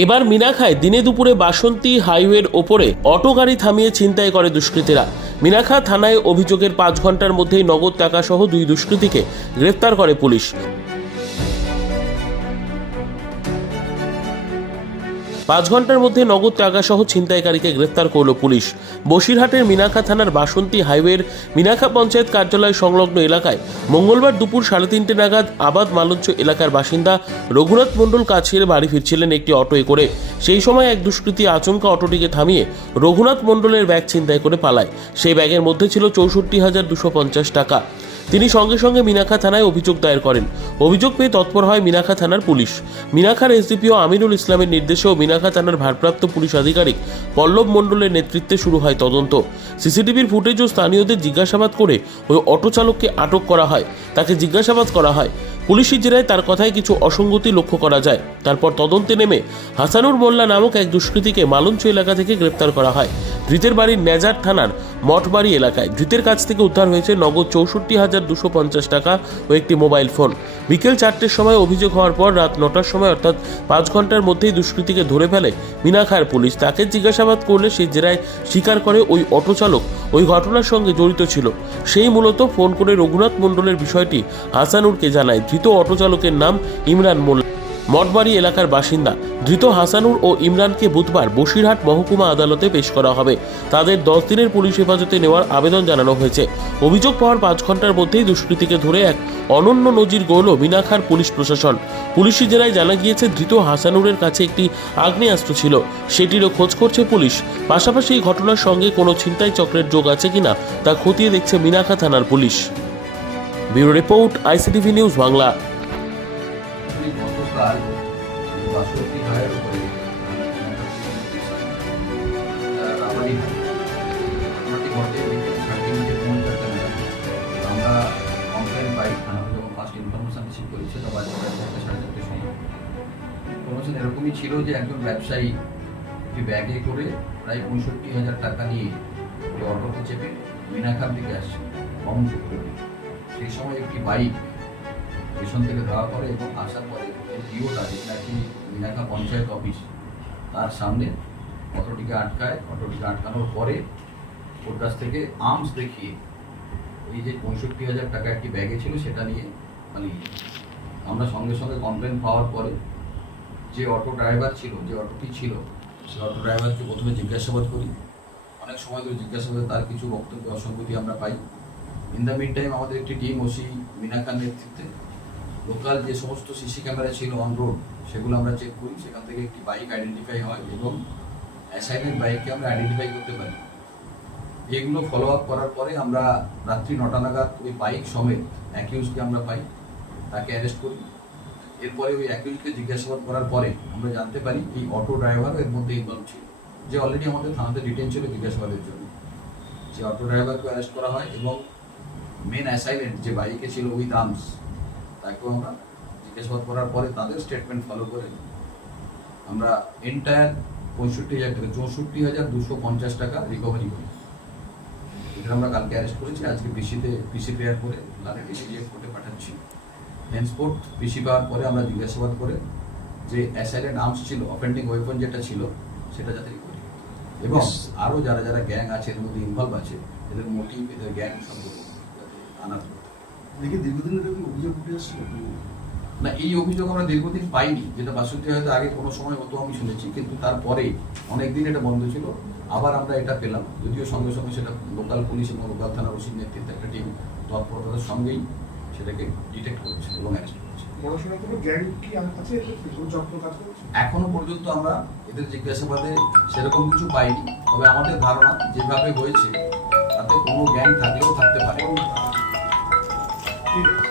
এবার মিনাখায় দিনে দুপুরে বাসন্তী হাইওয়ের ওপরে অটো গাড়ি থামিয়ে ছিনতাই করে দুষ্কৃতীরা। মিনাখা থানায় অভিযোগের পাঁচ ঘণ্টার মধ্যেই নগদ টাকা সহ দুই দুষ্কৃতীকে গ্রেফতার করে পুলিশ। পাঁচ ঘণ্টার মধ্যে নগদ টাকা সহ ছিনতাইকারীকে গ্রেফতার করল পুলিশ। বসিরহাটের মিনাখা থানার বাসন্তী হাইওয়ের মিনাখা পঞ্চায়েত কার্যালয় সংলগ্ন এলাকায় মঙ্গলবার দুপুর সাড়ে তিনটে নাগাদ আবাদ মালঞ্চ এলাকার বাসিন্দা রঘুনাথ মণ্ডল কাজ ছেড়ে বাড়ি ফিরছিলেন একটি অটোয় করে। সেই সময় এক দুষ্কৃতী আচমকা অটোটিকে থামিয়ে রঘুনাথ মণ্ডলের ব্যাগ ছিনতাই করে পালায়। সেই ব্যাগের মধ্যে ছিল চৌষট্টি হাজার দুশো পঞ্চাশ টাকা। তিনি সঙ্গে সঙ্গে মিনাখা থানায় অভিযোগ দায়ের করেন। অভিযোগ পেয়ে তৎপর হয় মিনাখা থানার পুলিশ। মিনাখার এসডিপিও আমিনুল ইসলামের নির্দেশে ও মিনাখা থানার ভারপ্রাপ্ত পুলিশ আধিকারিক পল্লব মণ্ডলের নেতৃত্বে শুরু হয় তদন্ত। সিসিটিভির ফুটেজ ও স্থানীয়দের জিজ্ঞাসাবাদ করে ওই অটো চালককে আটক করা হয়। তাকে জিজ্ঞাসাবাদ করা হয়। পুলিশি জেরায় তার কথায় কিছু অসঙ্গতি লক্ষ্য করা যায়। তারপর তদন্তে নেমে হাসানুর মোল্লা নামক এক দুষ্কৃতীকে মালঞ্চ এলাকা থেকে গ্রেপ্তার করা হয়। ধৃতের বাড়ির নেজার থানার মঠবাড়ি এলাকায়। ধৃতের কাছ থেকে উদ্ধার হয়েছে নগদ চৌষট্টি হাজার দুশো পঞ্চাশ টাকা ও একটি মোবাইল ফোন। বিকেল চারটের সময় অভিযোগ হওয়ার পর রাত নটার সময় অর্থাৎ পাঁচ ঘণ্টার মধ্যেই দুষ্কৃতীকে ধরে ফেলে মিনাখার পুলিশ। তাকে জিজ্ঞাসাবাদ করলে সে জেরায় স্বীকার করে ওই অটো চালক ওই ঘটনার সঙ্গে জড়িত ছিল। সেই মূলত ফোন করে রঘুনাথ মণ্ডলের বিষয়টি হাসানুরকে জানায়। ধৃত অটো চালকের নাম ইমরান মোল্লা। মঠবাড়ি এলাকার বাসিন্দা ধৃত হাসানুর ও ইমরানকে বুধবার বসিরহাট মহকুমা আদালতে পেশ করা হবে। তাদের দশ দিনের পুলিশ হেফাজতে নেওয়ার আবেদন জানানো হয়েছে। অভিযোগ পাওয়ার পাঁচ ঘণ্টার মধ্যেই দুষ্কৃতীকে ধরে এক অনন্য নজির গড়ল মিনাখার পুলিশ প্রশাসন। পুলিশি জেলায় জানা গিয়েছে, ধৃত হাসানুরের কাছে একটি আগ্নেয়াস্ত্র ছিল। সেটিরও খোঁজ করছে পুলিশ। পাশাপাশি এই ঘটনার সঙ্গে কোনো ছিনতাই চক্রের যোগ আছে কিনা তা খতিয়ে দেখছে মিনাখা থানার police. Bureau report, ICTV news Bangla. গতকাল বাসন্তী উপরে আমরা কমপ্লেন পাই যখন ফার্স্ট ইনফরমেশন রিসিভ করি, সেটা বাজে সাড়ে সময়। এরকমই ছিল যে একজন ব্যবসায়ী একটি ব্যাগে করে প্রায় পঁয়ষট্টি হাজার টাকা নিয়ে ওই অটোতে চেপে মিনাখার দিকে আসছে কম সেই সময় একটি বাইক পেছন থেকে ধরা পড়ে এবং আসার পরে পিওটা যেটা নাকি মিনাখা পঞ্চায়েত অফিস, তার সামনে অটোটিকে আটকায়, অটোটিকে আটকানোর পরে ওর কাছ থেকে আর্মস দেখিয়ে এই যে পঁয়ষট্টি হাজার টাকা একটি ব্যাগে ছিল সেটা নিয়ে পালিয়ে আমরা সঙ্গে সঙ্গে কমপ্লেন পাওয়ার পরে যে অটো ড্রাইভার ছিল, যে অটোটি ছিল, সে অটো ড্রাইভারকে প্রথমে জিজ্ঞাসাবাদ করি। অনেক সময় ধরে জিজ্ঞাসাবাদে তার কিছু বক্তব্য, অসঙ্গতি আমরা পাই। ইন দ্য মিন টাইম আমাদের একটি টিম ওসি মিনাখার নেতৃত্বে লোকাল যে সমস্ত সিসি ক্যামেরা ছিল অন রোড সেগুলো আমরা চেক করি। সেখান থেকে একটি বাইক আইডেন্টিফাই হয় এবং অ্যাসাইনের বাইককে আমরা আইডেন্টিফাই করতে পারি। এগুলো ফলো আপ করার পরে আমরা রাত্রি নটা নাগাদ ওই বাইক সমেত অ্যাকিউজকে আমরা পাই, তাকে অ্যারেস্ট করি। এরপরে ওই অ্যাকিউজকে জিজ্ঞাসাবাদ করার পরে আমরা জানতে পারি এই অটো ড্রাইভারও এর মধ্যে ইনভলভ ছিল, যে অলরেডি আমাদের থানাতে ডিটেন ছিল জিজ্ঞাসাবাদের জন্য। যে অটো ড্রাইভারকে অ্যারেস্ট করা হয় এবং মেন অ্যাসাইলেন্ট যে বাইকে ছিল উইথ আর্মস তাকেও আমরা জিজ্ঞাসাবাদ করার পরে তাদের স্টেটমেন্ট ফলো করে আমরা এন্টায়ার পঁয়ষট্টি হাজার টাকা চৌষট্টি হাজার দুশো পঞ্চাশ টাকা রিকভারি করি। এটা আমরা কালকে অ্যারেস্ট করেছি আজকে পিসিতে পিসি প্রেয়ার করে লালে ডিসিজিএফ কোর্টে পাঠাচ্ছি। হেন্সপোর্ট পিসি পাওয়ার পরে আমরা জিজ্ঞাসাবাদ করে যে অ্যাসাইলেন্ট আর্মস ছিল অফেন্ডিং ওয়েপন যেটা ছিল সেটা যাতে রিকভারি এবং আরও যারা যারা গ্যাং আছে এর মধ্যে ইনভলভ আছে এদের মোটিভ এদের গ্যাং সম্পর্কে আনার। দেখি দীর্ঘদিন এরকম অভিযোগ উঠে আসছে না এই অভিযোগ আমরা দীর্ঘদিন পাইনি। যেটা বাষট্টি হয়তো আগে কোনো সময় হতো আমি শুনেছি। কিন্তু তারপরে অনেকদিন এটা বন্ধ ছিল। আবার আমরা এটা পেলাম। যদিও সঙ্গে সঙ্গে সেটা লোকাল পুলিশ এবং লোকাল থানার ওসির নেতৃত্বে একটা টিম তৎপরতার সঙ্গেই সেটাকে ডিটেক্ট করেছে এবং অ্যারেস্ট করছে। এখনও পর্যন্ত আমরা এদের জিজ্ঞাসাবাদে সেরকম কিছু পাইনি। তবে আমাদের ধারণা যেভাবে হয়েছে তাতে কোনো জ্ঞান থাকলেও থাকতে পারে। ঠিক আছে